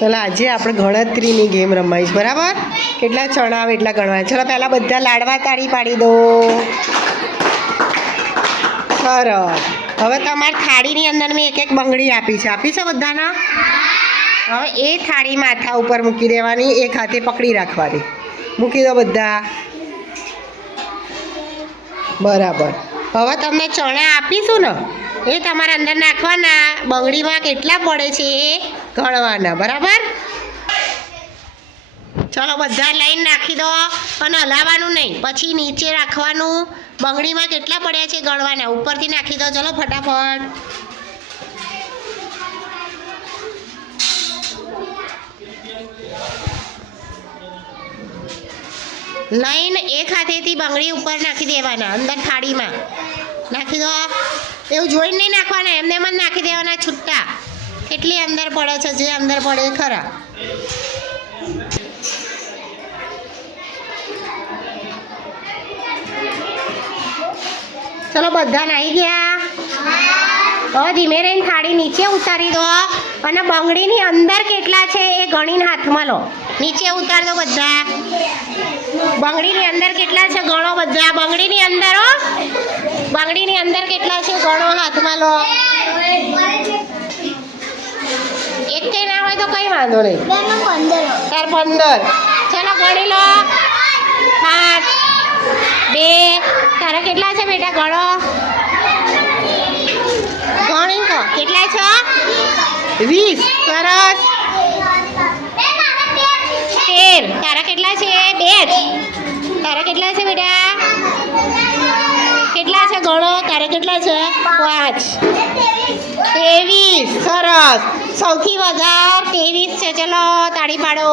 ચલો, આજે આપણે ગણતરીની ગેમ રમાઈશ, બરાબર? કેટલા ચણા આવે એટલા ગણવા ચલો, પહેલાં બધા લાડવા તાળી પાડી દો. સરસ. હવે તમારી થાળીની અંદર મેં એક એક બંગડી આપી છે. આપી છે બધાના? હવે એ થાળી માથા ઉપર મૂકી દેવાની, એક હાથે પકડી રાખવાની. મૂકી દો બધા. બરાબર. હવે તમને ચણા આપીશું ને? એ તમારા અંદર નાખવાના. બંગડીમાં કેટલા પડે છે એ? ગણવાના બરાબર? ચલો, બધા લાઈન નાખી દો અને હલાવવાનું નહીં, પછી નીચે રાખવાનું. બંગડીમાં કેટલા પડ્યા છે ગણવાના ઉપરથી નાખી દો, ચલો, ફટાફટ. લઈને એક હાથેથી બંગડી ઉપર નાખી દેવાના, અંદર થાળીમાં. નાખી દો. એવું જોઈને નહીં નાખવાના, એમને એમ જ નાખી દેવાના છૂટા કેટલી અંદર પડે છે, જે અંદર પડે ખરા. ચલો બધા નાહી ગયા. હવે ધીમે રહીને થાળી નીચે ઉતારી દો. અને બંગડીની અંદર કેટલા છે એ ગણીને હાથમાં લો. નીચે ઉતાર દો બધા. બંગડીની અંદર કેટલા છે ગણો બધા. બંગડીની અંદર હો. બંગડીની અંદર કેટલા છે? ગણો હાથમાં લો. એક ના હોય તો કઈ વાંધો નહીં. તાર પંદર. ચલો ગણી લો. પાંચ. બે. તારા કેટલા છે બેટા? ગણો. ગણી કહો કેટલા છે? વીસ. સરસ. તેર. તારા કેટલા છે? બે તારા કેટલા છે બેટા? ગણો તારે કેટલા છે? પાંચ. ત્રેવીસ સરસ. સૌથી વધારે ત્રેવીસ છે. ચલો તાળી પાડો.